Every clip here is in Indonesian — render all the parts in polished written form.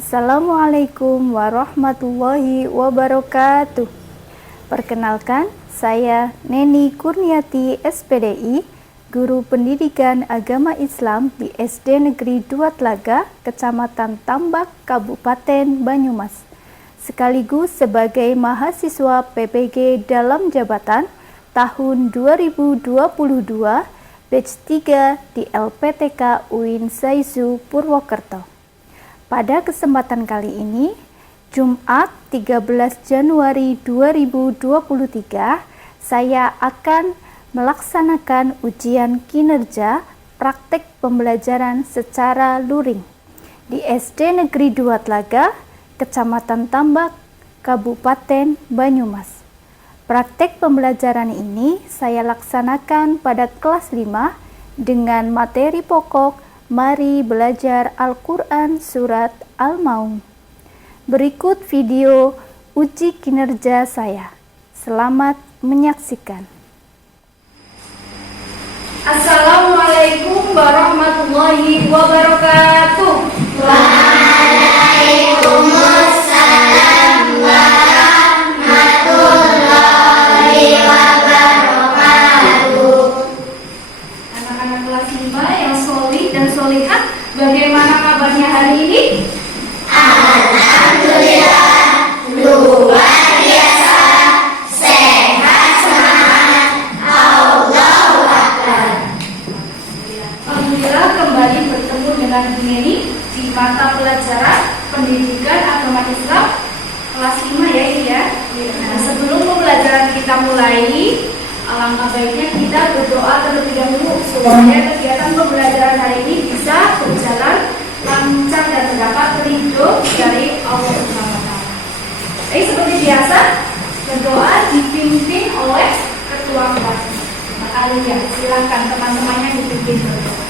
Assalamualaikum warahmatullahi wabarakatuh. Perkenalkan, saya Neni Kurniati SPDI, Guru Pendidikan Agama Islam di SD Negeri 2 Tlaga, Kecamatan Tambak, Kabupaten Banyumas, sekaligus sebagai mahasiswa PPG dalam jabatan tahun 2022 batch 3 di LPTK UIN Saizu Purwokerto. Pada kesempatan kali ini, Jumat 13 Januari 2023, saya akan melaksanakan ujian kinerja praktek pembelajaran secara luring di SD Negeri 2 Tlaga, Kecamatan Tambak, Kabupaten Banyumas. Praktek pembelajaran ini saya laksanakan pada kelas 5 dengan materi pokok Mari Belajar Al-Quran Surat Al-Maun. Berikut video uji kinerja saya. Selamat menyaksikan. Assalamualaikum warahmatullahi wabarakatuh. Waalaikumsalam warahmatullahi wabarakatuh. Anak-anak kelas 5 yang solih dan solihat, bagaimana kabarnya hari ini? Alhamdulillah, luar biasa, sehat, semangat, Allahu Akbar. Alhamdulillah kembali bertemu dengan Bu Neni di mata pelajaran Pendidikan Agama Islam kelas 5 ya ini ya. Nah, sebelum pembelajaran kita mulai, alangkah baiknya kita berdoa terlebih dahulu supaya kegiatan pembelajaran hari ini bisa berjalan lancar dan mendapat ridho dari Allah Subhanahu wa Ta'ala. Jadi seperti biasa, berdoa dipimpin oleh ketua kelas. Pak Alia, silakan teman-temannya dipimpin berdoa.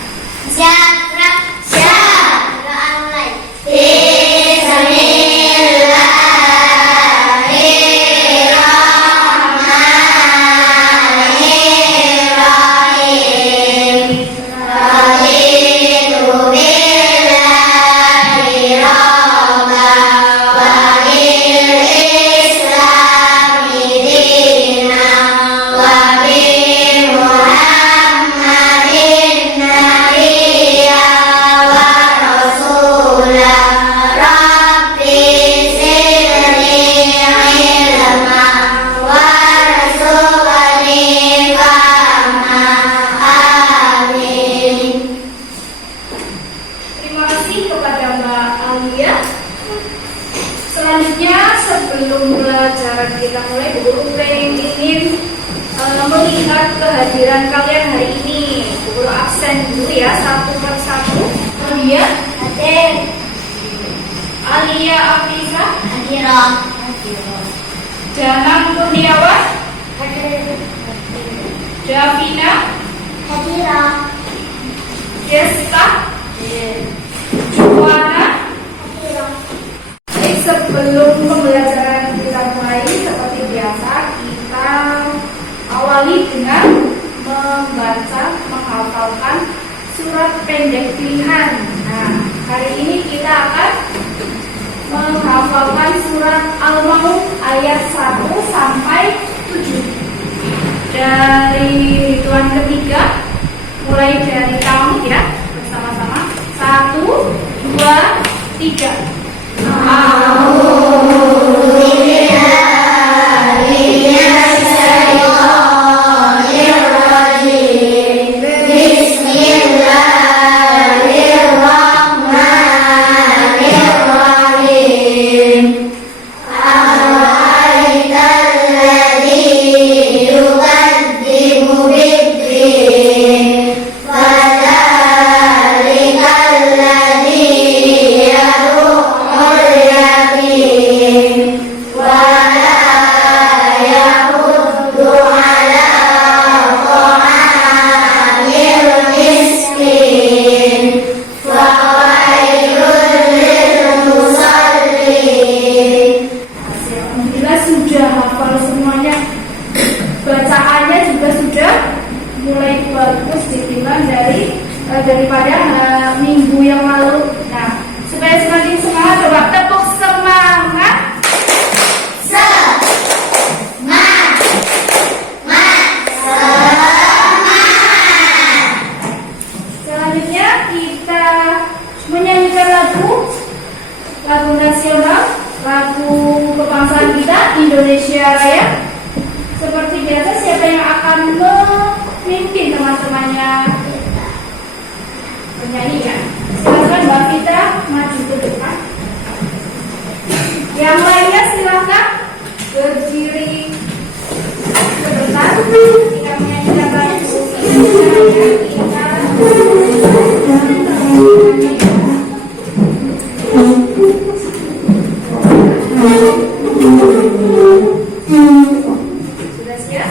Doa online. Selanjutnya, sebelum pelajaran kita mulai, Bu Guru ingin melihat kehadiran kalian hari ini. Bu Guru absen dulu ya, satu persatu. Kemudian Alia Afrisa, Janang Kurniawan, Davina, Desta, Juwana. Sebelum pembelajaran kita mulai, seperti biasa kita awali dengan membaca, menghafalkan surat pendek pilihan. Nah, hari ini kita akan menghafalkan surat Al-Maun ayat 1 sampai 7. Dari hitungan ketiga, mulai dari kamu ya, bersama-sama. 1, 2, 3. Fadzalikal ladzi yad'u Indonesia Raya. Seperti biasa, siapa yang akan memimpin teman-temannya bernyanyi ya? Silakan Mbak Fitra maju ke depan. Yang lainnya silakan berdiri sebentar. Kita menyanyikan lagu Indonesia Sudah siap?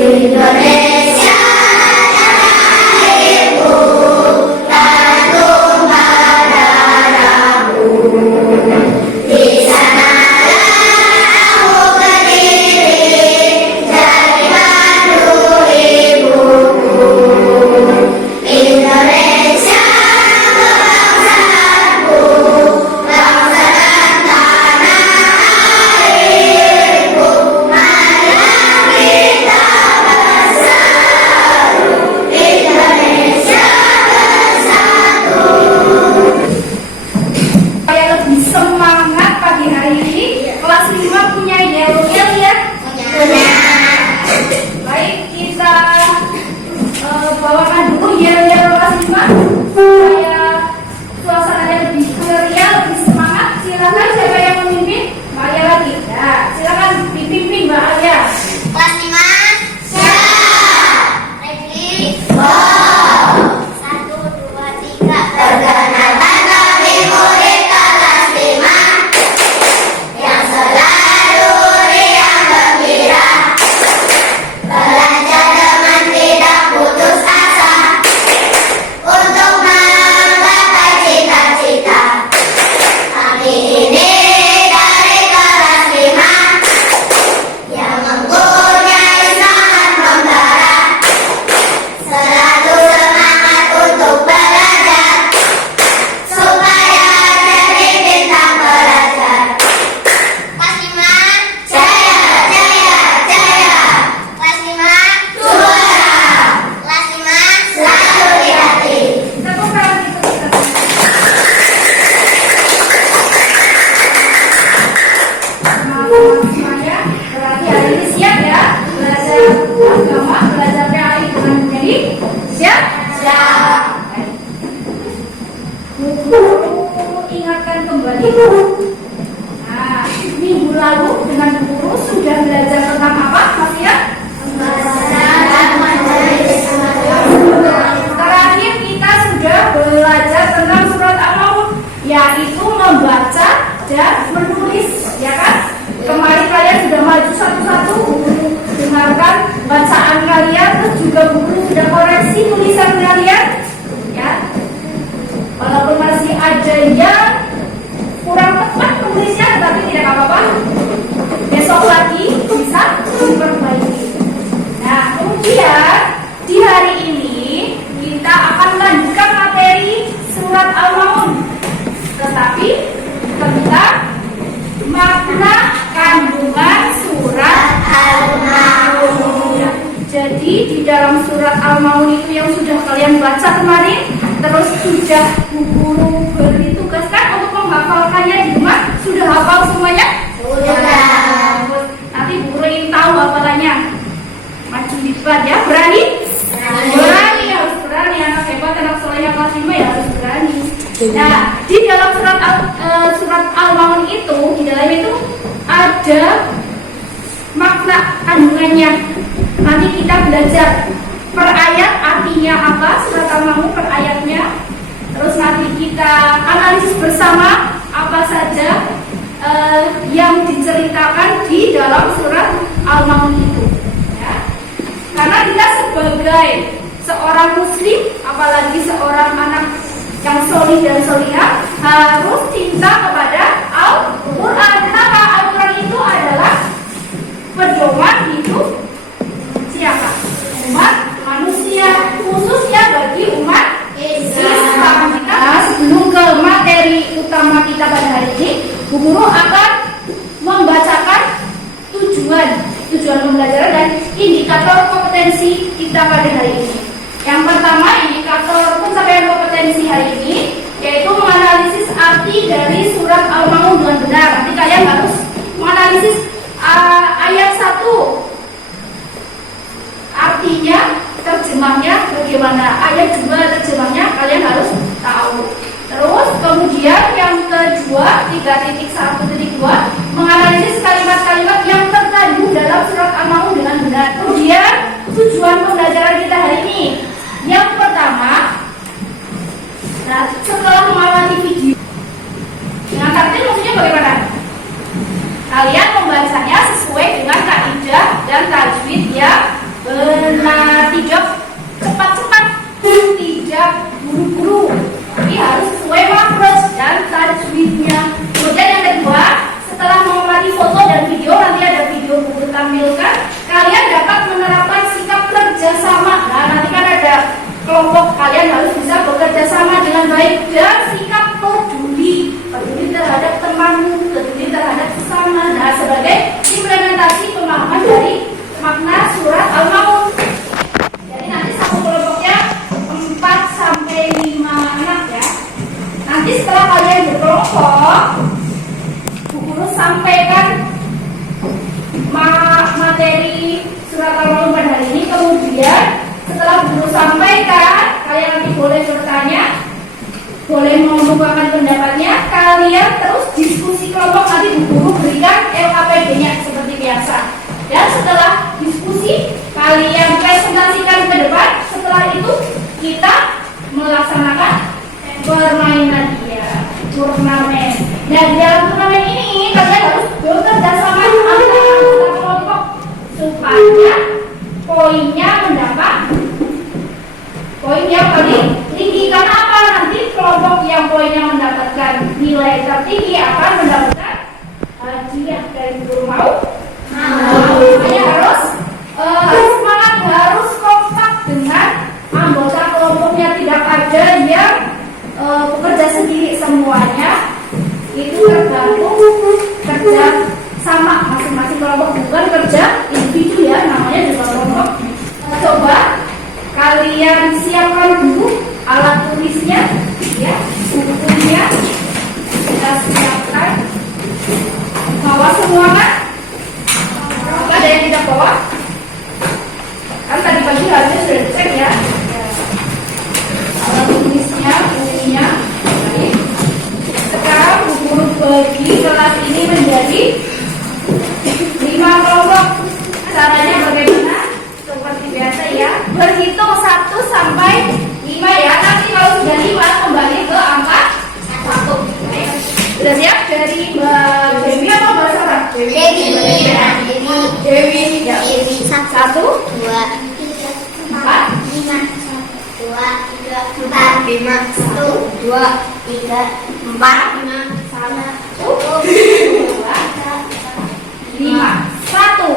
Indonesia airku dan tumpah darahku. Di sanalah aku berdiri jadi mandu ibuku. Indonesia bangsaku, bangsa dan tanah airku. Marilah kita bersatu, Indonesia bersatu. Supaya lebih semangat pagi hari ini, kelas 5 punya yel-yel ya. Baik, kita bawakan dulu yel-yel kelas 5 supaya suasananya lebih ceria, lebih semangat. Silakan siapa yang memimpin? Mbak Alia lagi. Ya, silakan dipimpin Mbak Alia. Kelas 5, siap. Ready, go. 1, 2, 3. Perkenalkan kami murid kelas 5 yang selalu riang gembira, belajar dengan tidak putus asa untuk menggapai cita-cita. Kami ini dari kelas 5 yang mempunyai semangat membara, selalu semangat untuk belajar supaya jadi bintang pelajar. Kelas 5, jaya, jaya, jaya. Kelas 5, juara. Kelas 5, selalu di hati. Tepuk tangan untuk kita. Semangat semuanya. Berarti hari ini siap ya belajar agama, belajar PAI dengan menjadi siap? Siap. Guru ingatkan kembali. Nah, minggu lalu dengan guru sudah belajar tentang apa, Mas ya? Terakhir kita sudah belajar tentang surat Al-Maun, yaitu membaca dan menulis, ya kan? Kemarin kalian sudah maju satu-satu, dengarkan bacaan kalian, terus juga guru sudah koreksi tulisan kalian, ya. Walaupun masih ada yang kurang tepat tulisnya, tapi tidak apa-apa. Besok lagi bisa diperbaiki. Nah, kemudian di hari ini kita akan melanjutkan materi surat Al-Maun. Tetapi tentang makna kandungan surat Al-Maun. Jadi di dalam surat Al-Maun itu yang sudah kalian baca kemarin, terus sudah Bu Guru beri tugaskan untuk menghafalkannya di rumah. Sudah hafal semuanya? Sudah. Nanti Bu Guru ingin tahu hafalannya. Maju di depan ya, berani? Berani, harus berani. Anak hebat, anak solehnya kelas 5 ya harus berani. Nah, di dalam surat Al-Maun itu, di dalam itu ada makna kandungannya. Nanti kita belajar per ayat artinya apa, surat Al-Maun per ayatnya. Terus nanti kita analisis bersama apa saja yang diceritakan di dalam surat Al-Maun itu. Ya. Karena kita sebagai seorang muslim, apalagi seorang anak yang solih dan solihah, harus cinta kepada Al-Quran. Kenapa? Al-Quran itu adalah pedoman hidup siapa? Umat manusia, khususnya bagi umat Islam. Sebelum ke materi utama kita pada hari ini, Bu Guru akan membacakan tujuan pembelajaran dan indikator kompetensi kita pada hari ini. Yang pertama, indikator pencapaian kompetensi hari ini yaitu menganalisis arti dari surat Al-Maun dengan benar. Nanti kalian harus menganalisis ayat 1, artinya, terjemahnya bagaimana. Ayat 2, terjemahnya kalian harus tahu. Terus kemudian yang kedua, 3.1.2, menganalisis kalimat-kalimat yang terkandung dalam surat Al-Maun dengan benar. Kemudian tujuan pembelajaran kita hari ini, yang pertama, setelah mengamati video dengan tartil, maksudnya bagaimana? Kalian membacanya sesuai dengan kaidah dan tajwid yang benar, tidak cepat-cepat, tidak buru-buru, tapi harus sesuai makhraj dan tajwidnya. Kemudian yang kedua, setelah mengamati foto dan video, nanti ada video buku tampilkan, kalian dapat menerapkan sikap kerjasama. Nah, nanti kan ada kelompok, kalian harus bisa bekerja sama dengan baik dan sikap peduli terhadap temanmu, peduli terhadap sesama. Nah, sebagai implementasi pemahaman dari makna surat Al-Maun. Jadi nanti satu kelompoknya 4 sampai 5 anak ya. Nanti setelah kalian berkelompok, Bu Guru sampaikan materi surat Al-Maun pada hari ini. Kemudian setelah Bu Guru sampaikan, kalian nanti boleh bertanya, boleh mengungkapkan pendapatnya. Kalian terus diskusi kelompok, nanti Bu Guru berikan LKPD-nya seperti biasa. Dan setelah diskusi, kalian presentasikan ke depan. Setelah itu kita melaksanakan permainan dia, turnamen. Dan dalam turnamen ini kalian harus bekerja sama antara kelompok supaya poinnya mendapat poin yang paling tinggi. Karena apa? Nanti kelompok yang poinnya mendapatkan nilai tertinggi akan mendapatkan hadiah dari guru. Mau? Makanya harus semangat, harus kompak dengan anggota kelompoknya. Tidak ada yang bekerja sendiri, semuanya itu tergantung kerja sama masing-masing kelompok, bukan kerja individu ya, namanya juga kelompok. Coba kalian siapkan dulu alat tulisnya ya, bukunya kita siapkan. Bawa semua kan? Ada yang tidak bawa? Kan tadi pagi harusnya sudah dicek ya. Alat tulisnya, bukunya. Baik. Sekarang Bu Guru bagi kelas ini menjadi 5 kelompok. Caranya bagaimana? Seperti biasa ya. Berhitung 1 sampai 5 ya. Nanti kalau sudah 5 kembali ke angka 1. Sudah siap? Dari Mbak Dewi atau Mbak Sarah? Dewi. Dewi. Ya. 1, 2, 4, 5, 1, 2, 3, 4, 5, 1, 2, 3, 4, 5, 1, 5, 1.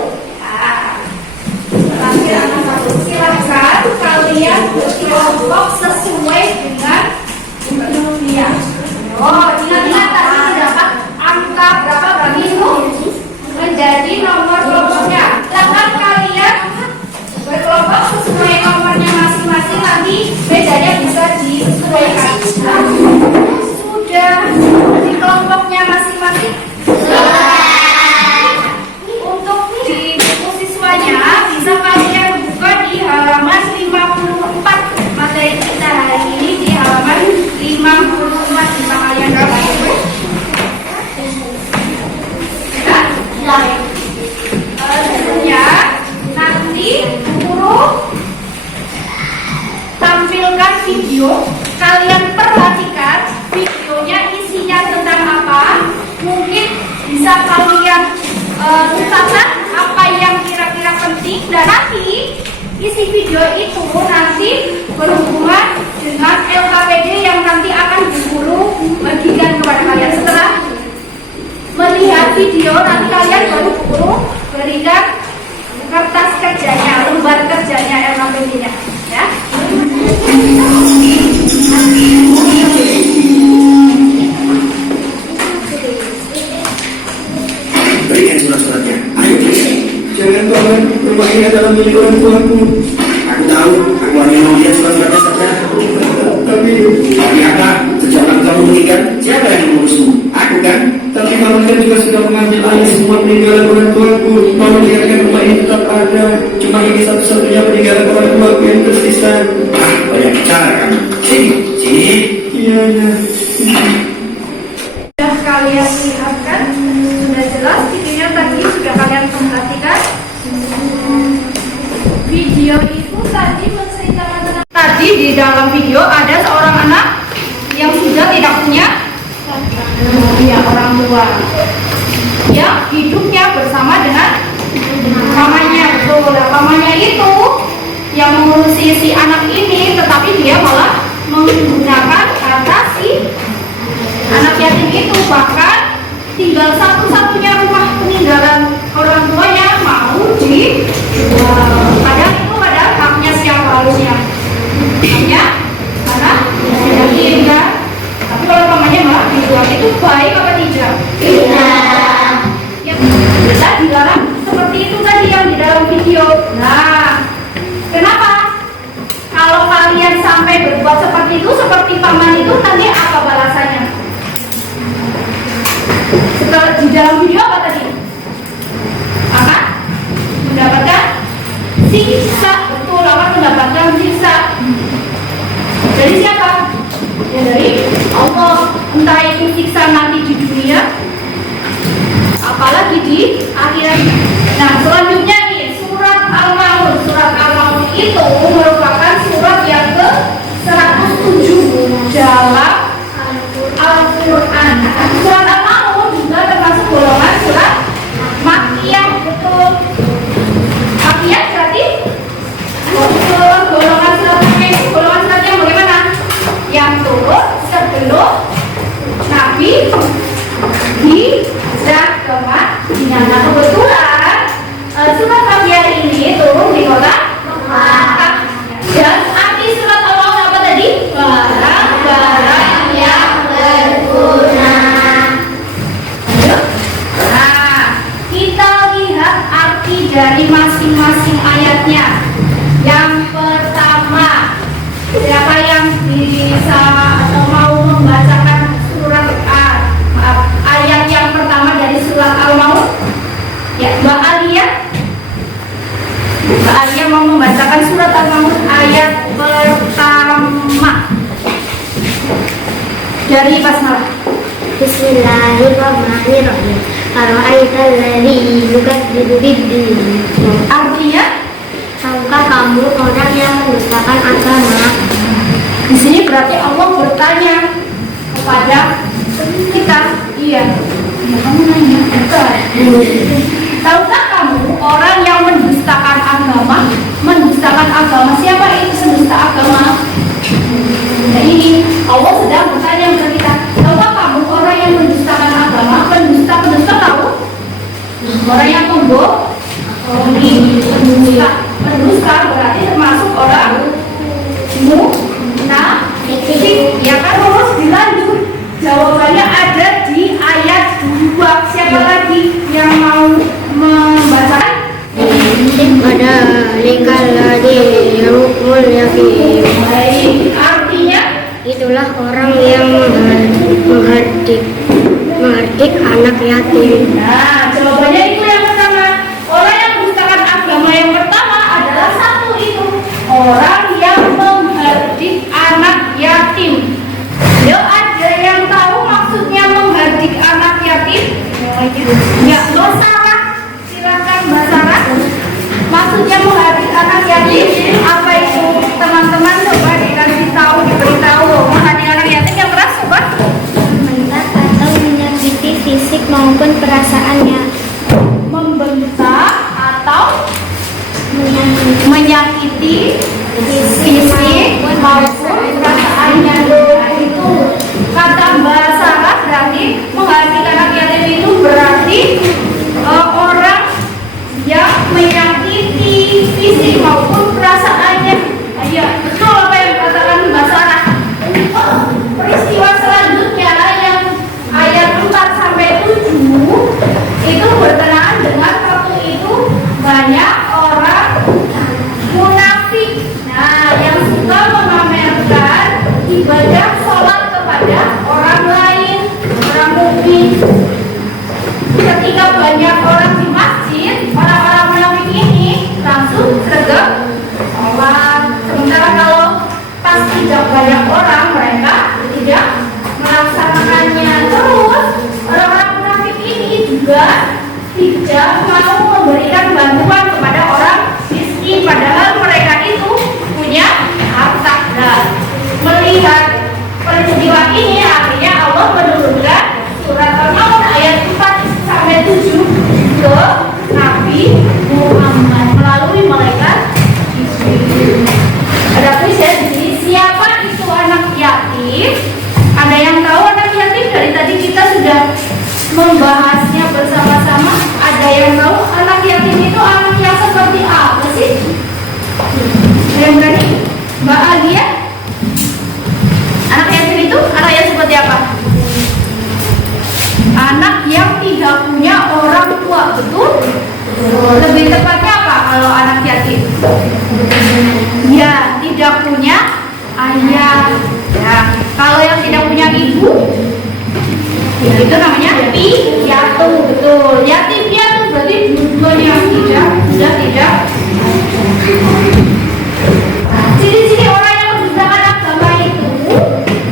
Terakhir angka 1. Silakan kalian berkelompok sesuai dengan dunia. Oh, ingat-ingat tadi dapat angka berapa berarti itu menjadi nomor kelompoknya. Silakan kalian berkelompok sesuai nomornya masing-masing, nanti bedanya bisa disesuaikan. Sudah di kelompoknya masing-masing. Untuk di buku siswanya bisa kalian buka di halaman 54. Materi kita hari ini di halaman 54. Bisa kalian baca. Tentunya nanti guru tampilkan video, kalian perhatikan videonya isinya tentang apa. Mungkin bisa kalian ungkapkan apa yang kira-kira penting, dan nanti isi video itu nanti berhubungan dengan LKPD yang nanti akan guru bagikan kepada kalian. Setelah melihat video, nanti kalian baru guru berikan kertas kerjanya, lembar kerjanya LKPD-nya ya. Berikan surat-suratnya. Ayo, jangan berbahagia dalam milik orang tuamu. Aku tahu, aku hanya mau lihat surat-suratnya saja. Tapi apa? Sejak kamu menikah, siapa yang mengurusmu? Aku kan? Tapi mama kan juga sudah mengambil alih semua peninggalan orang tuaku. Mama biarkan rumah ini tetap ada. Cuma ini satu-satunya peninggalan orang tuaku yang tersisa. Banyak bicara kan? Sini. Iya. Sudah kalian lihat kan? Sudah jelas videonya tadi sudah kalian perhatikan. Video itu tadi menceritakan tentang tadi di dalam video ada seorang anak yang sudah tidak punya orang tua. Ya, hidupnya bersama dengan pamannya. Betul, pamannya itu yang mengurusi si anak ini, tetapi dia malah menggunakan kata si anak yatim itu, bahkan tinggal satu-satunya rumah peninggalan orang tuanya mau dijual. Padahal itu pada haknya siapa harusnya? Haknya anak yatim kan? Tapi kalau pamannya malah dijual, itu baik apa tidak? Tidak. Ya, kita dilarang seperti itu tadi yang di dalam video. Nah, kenapa? Kalau kalian sampai berbuat seperti itu, seperti paman itu, nanti apa balasannya? Setelah di dalam video apa tadi? Akan mendapatkan siksa. Betul, akan mendapatkan siksa. Dari siapa? Ya dari Allah. Entah itu siksa nanti di dunia, apalagi di akhirat. Nah, selanjutnya nih, surat Al-Maun. Surat Al-Maun itu merupakan surat yang ke 107 dalam Al-Quran. Surat Al-Maun juga termasuk golongan surat Makkiyah. Betul. Makkiyah berarti golongan surat Makkiyah. Golongan surat yang bagaimana? Yang turun sebelum Nabi hijrah ke Madinah. Nah, kebetulan surat Makkiyah ini turun di kota Makkah. Dan arti surat Al-Maun apa tadi? Barang-barang yang berguna. Nah, kita lihat arti dari masing-masing ayatnya. Yang pertama, siapa yang bisa atau mau membacakan ayat yang pertama dari surat Al-Maun? Ya, Mbak Alia. Mbak Alia mau membacakan surat Al-Maun ayat pertama dari basmalah. Bismillahirrahmanirrahim. Ara'aital ladzi yukadzibu bid-din. Artinya, Tahukah kamu orang yang mendustakan agama? di sini berarti Allah bertanya kepada kita. Iya. Ya, kamu nanya. Betul. Tahukah kamu orang yang mendustakan agama? Mendustakan agama, siapa itu pendusta agama? Nah, ini Allah sedang bertanya kepada kita. Tahukah kamu orang yang mendustakan agama? Pendusta tahu? Orang yang pendusta berarti termasuk orang munafik. Ya kan, terus dilanjut. Jawabannya ada di ayat 2. Siapa lagi yang mau membacakan? Pada likal ladzi yarukul yakin. Baik, artinya Itulah orang yang menghardik anak yatim. nah, jawabannya itu yang pertama. Orang yang mendustakan agama yang pertama adalah satu itu, orang yang menghardik anak yatim. Yo, ada yang tahu maksudnya menghardik anak yatim? Ya, Mbak Sarah, silakan Mbak Sarah. Maksudnya menghardik anak yatim apa itu? Teman-teman coba dikasih tahu, diberitahu. Menghardik anak yatim yang keras coba. Membentak atau menyakiti fisik maupun perasaannya. Membentak atau menyakiti fisik maupun perasaannya. Nah, itu kata Mbak Sarah berarti menghardik anak yatim itu berarti orang yang menyakiti fisik maupun perasaannya. Iya, betul apa yang dikatakan Mbak Sarah. Peristiwa selanjutnya yang ayat 4 sampai 7 itu berkenaan dengan waktu itu banyak orang munafik. banyak orang mereka tidak melaksanakannya. Terus orang-orang munafik ini juga tidak mau memberikan bantuan kepada orang miskin, padahal mereka itu punya harta. Nah, melihat peristiwa ini akhirnya Allah menurunkan surat Al-Maun ayat 4-7 ke Nabi Muhammad melalui malaikat Jibril. Ada tulisan di sini, siapa itu anak yatim? Ada yang tahu anak yatim? Dari tadi kita sudah membahasnya bersama-sama. Ada yang tahu anak yatim itu anak yang seperti apa sih? Yang tadi Mbak Alia, anak yatim itu anak yang seperti apa? Anak yang tidak punya orang tua, betul? Lebih tepatnya apa kalau anak yatim? Ya, tidak punya ayah. Ya, kalau yang tidak punya ibu, itu namanya piatu, betul. Yatim piatu berarti dua-duanya yang sudah tidak. Ciri-ciri orang yang menggunakan agama itu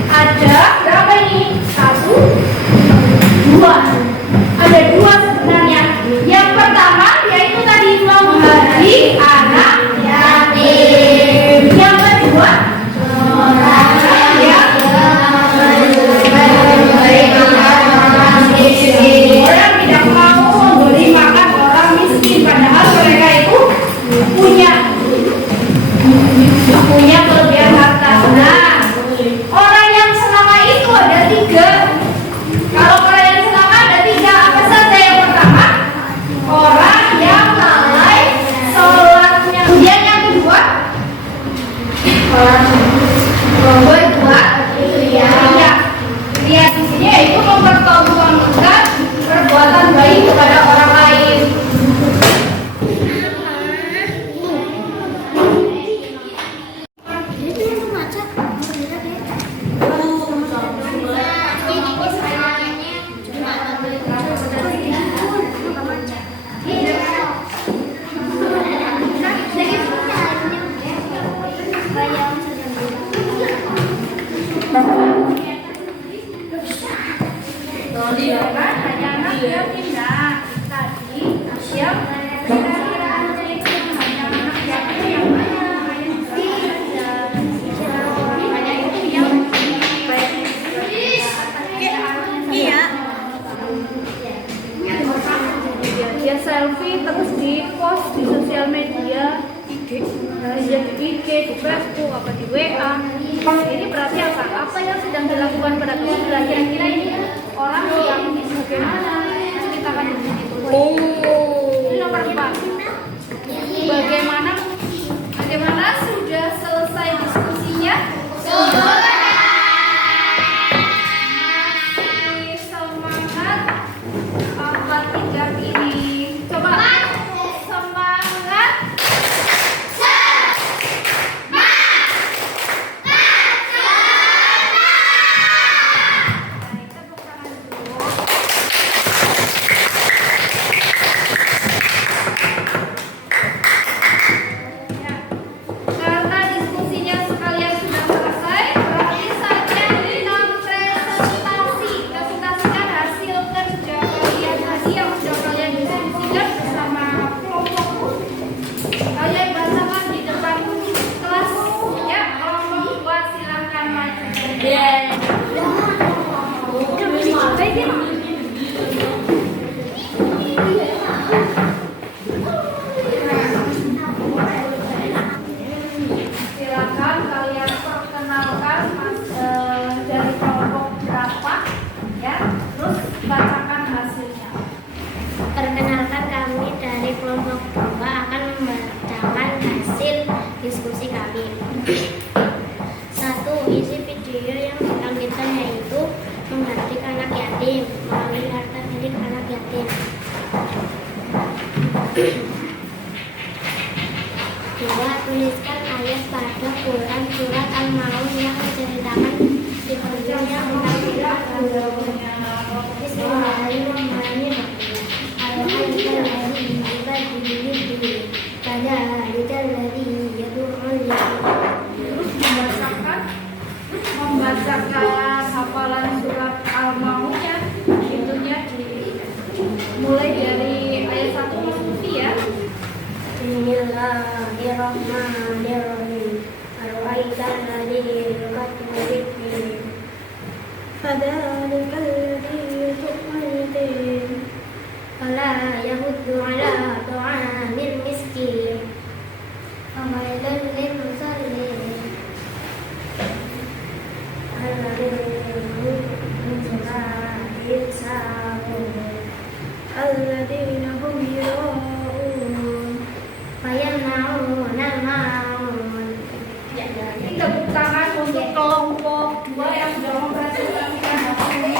ada berapa ini? 1, 2. Ada 2 sebenarnya. Yang pertama yaitu tadi menghadiri anak yatim. Yang kedua orang yang tidak mau memberi makan orang miskin, padahal mereka itu punya kelebihan harta. Nah, orang yang celaka itu ada 3. Kalau orang yang celaka ada 3, apa saja? Yang pertama, orang yang lalai sholatnya. Kemudian yang kedua, lihat di sini yaitu mempertontonkan perbuatan baik kepada orang lain. Dia selfie terus di post di sosial media, IG, di Facebook, apa di WA. Ini berarti apa? Apa yang sedang dilakukan pada kamu? Kira-kira ini orang yang bagaimana? Ceritakan di sini. Ini nomor 4. Bagaimana sudah selesai diskusinya? Sudah. Semangat apa tidak ini? Coba semangat. Karena diskusinya sekalian sudah selesai, berarti saatnya kita presentasi. Presentasikan hasil kerja kalian tadi yang sudah kalian diskusikan bersama kelompokku. Kalian bacakan di depan kelas ya. Kelompok 2 silakan maju. Silakan kalian perkenalkan dari kelompok berapa ya, terus bacakan hasilnya. Perkenalkan, kami dari kelompok 2 akan membacakan hasil diskusi kami. 1. Isi video yang ditampilkan yaitu menghardik anak yatim, melalui harta milik anak yatim. 2. Tuliskan ayat pada Quran surat Al-Maun yang menceritakan sebelumnya tentang kita. Bismillahirrahmanirrahim. Terus membacakan membacakan hafalan surat Al-Mau'idah. Itunya mulai dari ayat 1 Mas Lutfi ya. Bismillahirrahmanirrahim. Ar-Ra'aital ladzi yukazzibu bid-din. Fadzalikal ladzi yuhibbul yatim. Fala yahuddu 'ala ta'amil miskin. Fawailul lil musallin. الذين هم يراءون ويمنعون الماعون. Tepuk tangan untuk kelompok 2 yang sudah memperhatikan ini.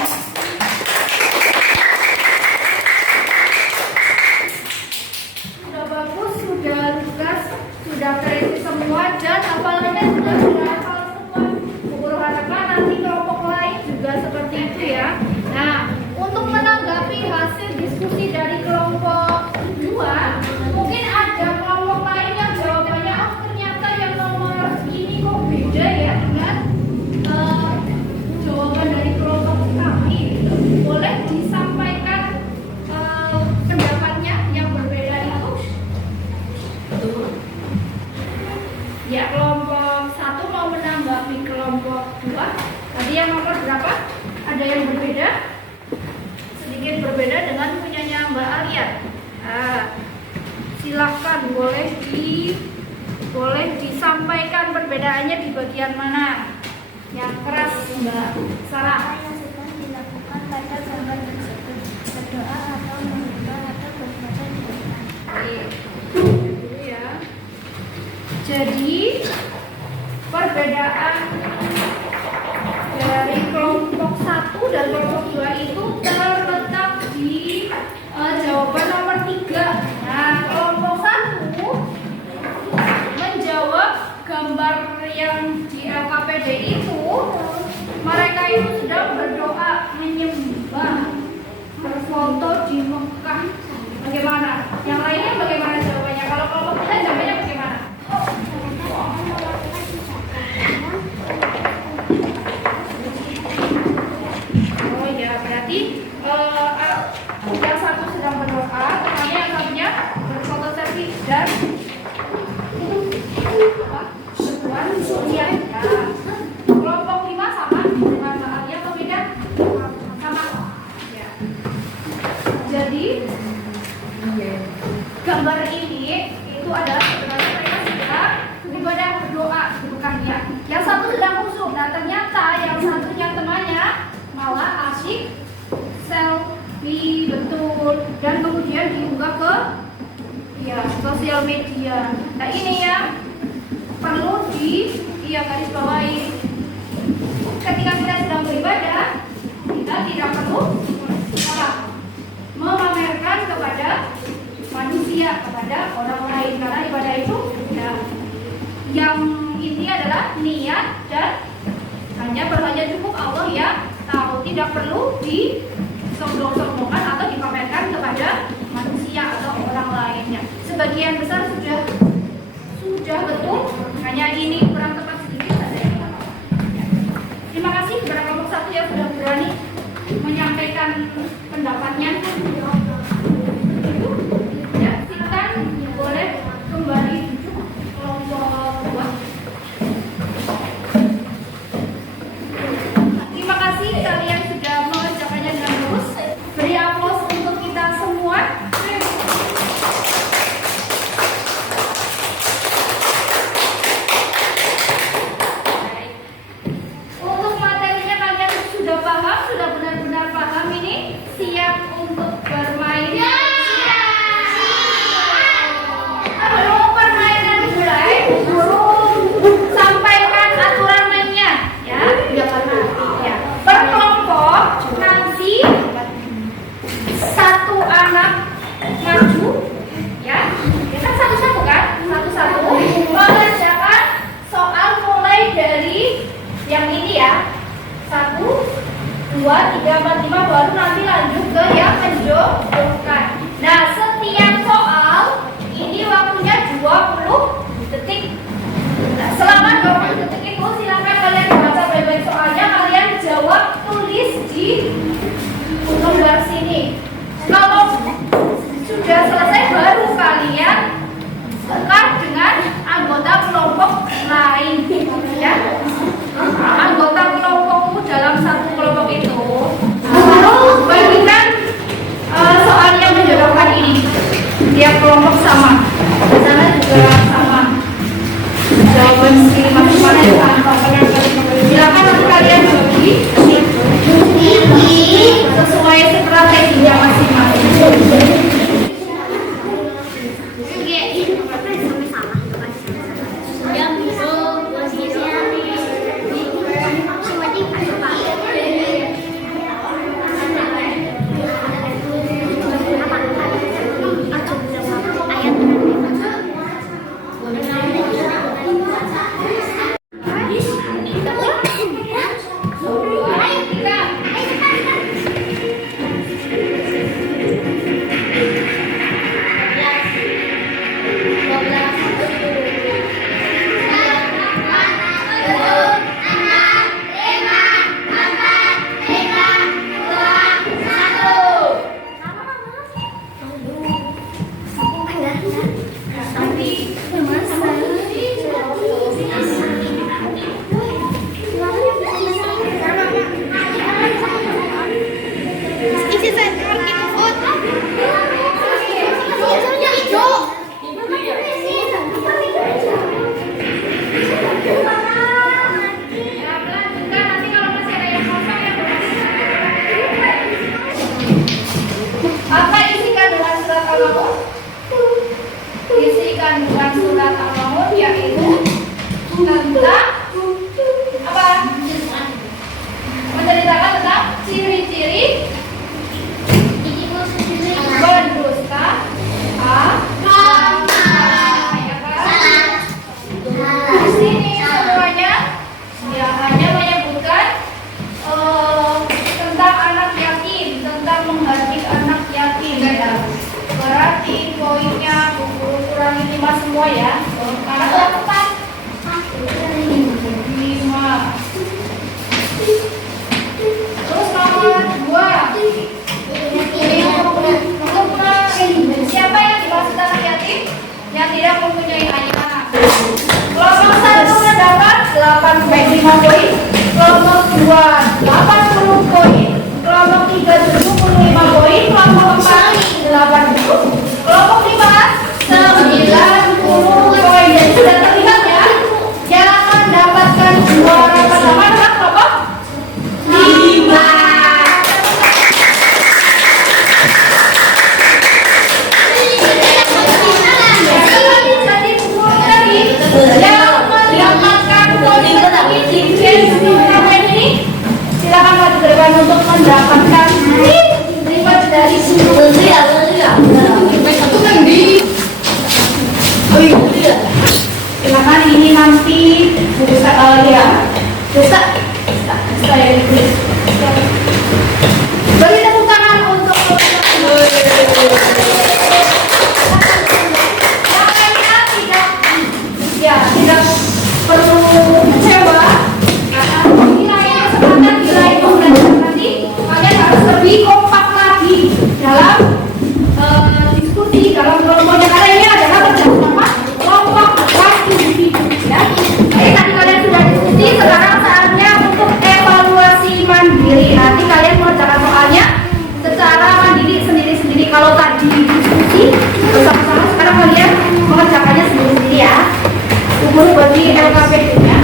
Sudah bagus, sudah lugas, sudah kredit semua dan hafalannya sudah hafal semua. Guru harapkan nanti kelompok lain juga seperti itu ya. Nah, untuk menanggapi hasil diskusi dari kelompok 2, mungkin ada kelompok lain yang jawabannya oh ternyata yang nomor ini kok beda ya dengan jawaban dari kelompok kami. Boleh disampaikan pendapatnya yang berbeda itu. Ya, kelompok 1 mau menanggapi kelompok 2. Tadi yang nomor berapa? Ada yang berbeda? Sedikit berbeda dengan punyanya Mbak Alia. Silahkan boleh disampaikan perbedaannya di bagian mana? Yang keras Mbak Sarah. Yang sedang dilakukan pada gambar tersebut, berdoa atau menyembah atau berbaca di depan. Dulu ya. Jadi perbedaan dari kelompok 1 dan kelompok 2 itu terletak di jawaban nomor 3. Nah, kelompok 1 menjawab gambar yang di LKPD itu, mereka itu sedang berdoa menyembah, berfoto di Mekah. Bagaimana? Yang lainnya bagaimana jawabannya? Kalau kelompok kita jawabannya bagaimana? Oh ya, berarti yang satu sedang berdoa, yang satunya berfoto selfie dan berbuat sosial. Nah, kelompok 5 sama dengan Mbak Alia atau beda? Sama. Ya. Jadi gambar ini itu adalah sebenarnya mereka sedang beribadah berdoa, bukan ya. Yang satu sedang khusyuk. Nah, ternyata yang satunya temannya malah asyik selfie, betul, dan kemudian diunggah ke sosial media. Nah, ini yang perlu garis bawahi. Ketika kita sedang beribadah, kita tidak perlu memamerkan kepada manusia, kepada orang lain, karena ibadah itu yang inti adalah niat dan hanya cukup Allah yang tahu, tidak perlu disombong-sombongkan atau dipamerkan kepada manusia atau orang lainnya. Sebagian besar sudah betul, hanya ini kurang tepat sedikit saja yang tahu. Terima kasih kepada kelompok 1 yang sudah berani menyampaikan pendapatnya. Ya, silakan boleh kembali duduk kelompok 2. Terima kasih kalian sudah mengerjakannya dengan lurus. Beri aplaus untuk kita semua. Untuk materinya kalian sudah paham, sudah benar-benar paham ini, siap untuk bermain. Sebelum permainan dimulai, guru sampaikan aturan mainnya, ya. Ya. Per kelompok nanti satu anak maju, ya. Kita satu-satu kan, satu-satu mengerjakan soal mulai dari yang ini ya. 1, 2, 3, 4, 5 baru nanti lanjut ke yang menjodohkan. Nah, setiap soal ini waktunya 20 detik. Nah, selama 20 detik itu silakan kalian baca baik-baik soalnya, Sekarang 5. Terus nomor 2. Siapa yang di kelas anak yatim yang tidak mempunyai ayah? Kelompok 1 mendapat 8,5 poin, kelompok 2 80 poin, kelompok 3 75 poin, kelompok 4 80, kelompok 5 90 poin. Jadi sudah terlihat ya, yang mendapatkan juara pertama adalah kelompok 5. Silakan maju ke depan untuk mendapatkan lipat dari 10. Silakan ini nanti bisa ya. Bisa saya ditulis. Beri tepuk tangan untuk tidak perlu kecewa karena nilai kesempatan nilai pembelajaran nanti kalian harus lebih kompak lagi dalam diskusi dalam kelompok yang lainnya adalah bersama kelompok kelas individu ya. Baik, tadi kalian sudah diskusi, sekarang saatnya untuk evaluasi mandiri. Nanti kalian mengerjakan soalnya secara mandiri sendiri-sendiri. Kalau tadi diskusi bersama-sama, sekarang kalian mengerjakannya sendiri-sendiri ya. Ukur bagi LKPD-nya.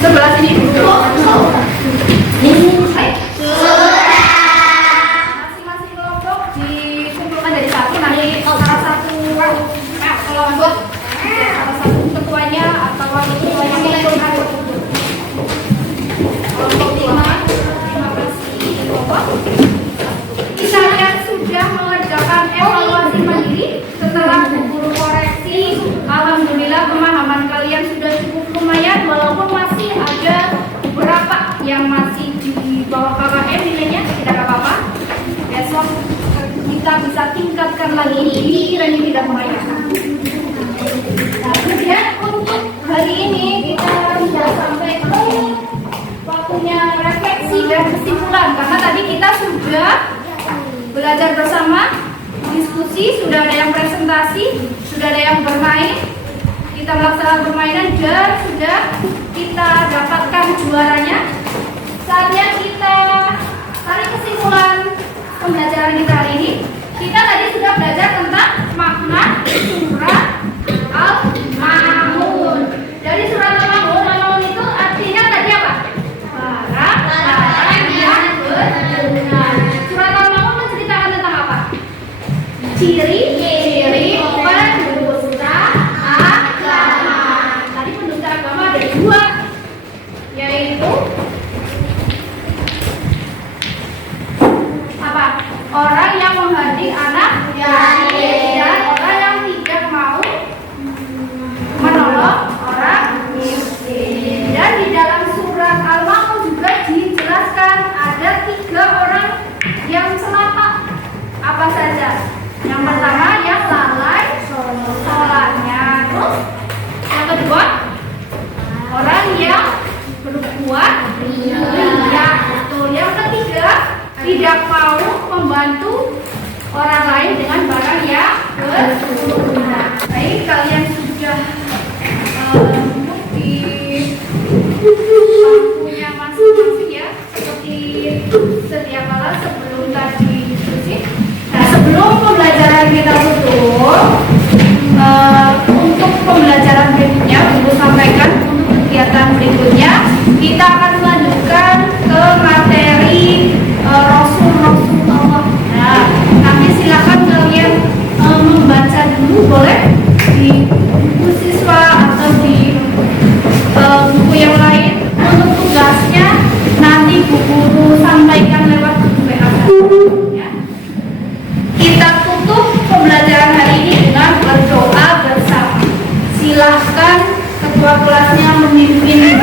Sebelah sini dulu. Masing-masing kelompok dikumpulkan dari satu. Nanti salah satu kelompok, salah satu ketuanya atau wakil ketuanya menentukan kelompok 15 kelompok. Kalian sudah mengerjakan evaluasi mandiri setelah guru koreksi. Alhamdulillah pemahaman kalian sudah cukup lumayan, walaupun masih ada beberapa yang masih di bawah KKM nilainya, tidak apa-apa. Besok kita bisa tingkatkan lagi, ini tidak lumayan. Nah, kemudian untuk hari ini kita sudah sampai ke waktunya refleksi dan kesimpulan, karena tadi kita sudah belajar bersama, diskusi, sudah ada yang presentasi, sudah ada yang bermain, kita melaksanakan permainan dan sudah kita dapatkan juaranya. Saatnya kita tarik kesimpulan pembelajaran kita hari ini. Kita tadi sudah belajar tentang makna surat Al-Ma'un. Dari surat Al-Ma'un, Al-Ma'un itu artinya tadi apa? Barang yang benar. Surat Al-Ma'un menceritakan tentang apa? Ciri-ciri pendusta agama. Tadi pendusta agama ada 2, yaitu apa? Orang yang menghardik anak yatim dan orang yang tidak mau menolong orang miskin. Dan di dalam surat Al-Ma'un juga dijelaskan ada 3 orang yang celaka. Apa saja? Yang pertama yang lalai sholatnya. Terus yang kedua orang yang berbuat riya. Yang ketiga tidak mau membantu orang lain dengan barang yang berguna. Baik, kalian sudah di bangkunya masing-masing ya, seperti sedia kala sebelum tadi diskusi. Nah, sebelum pembelajaran kita tutup, untuk pembelajaran berikutnya, Ibu sampaikan untuk kegiatan berikutnya kita akan melanjutkan ke materi Rasul-Rasul Allah. Nah, nanti silakan kalian membaca dulu, boleh di buku siswa atau di buku yang lain. Untuk tugasnya nanti Bu Guru sampaikan lewat buku WA. Ya. Kita tutup pembelajaran hari ini dengan berdoa bersama. Silahkan ketua kelasnya memimpin.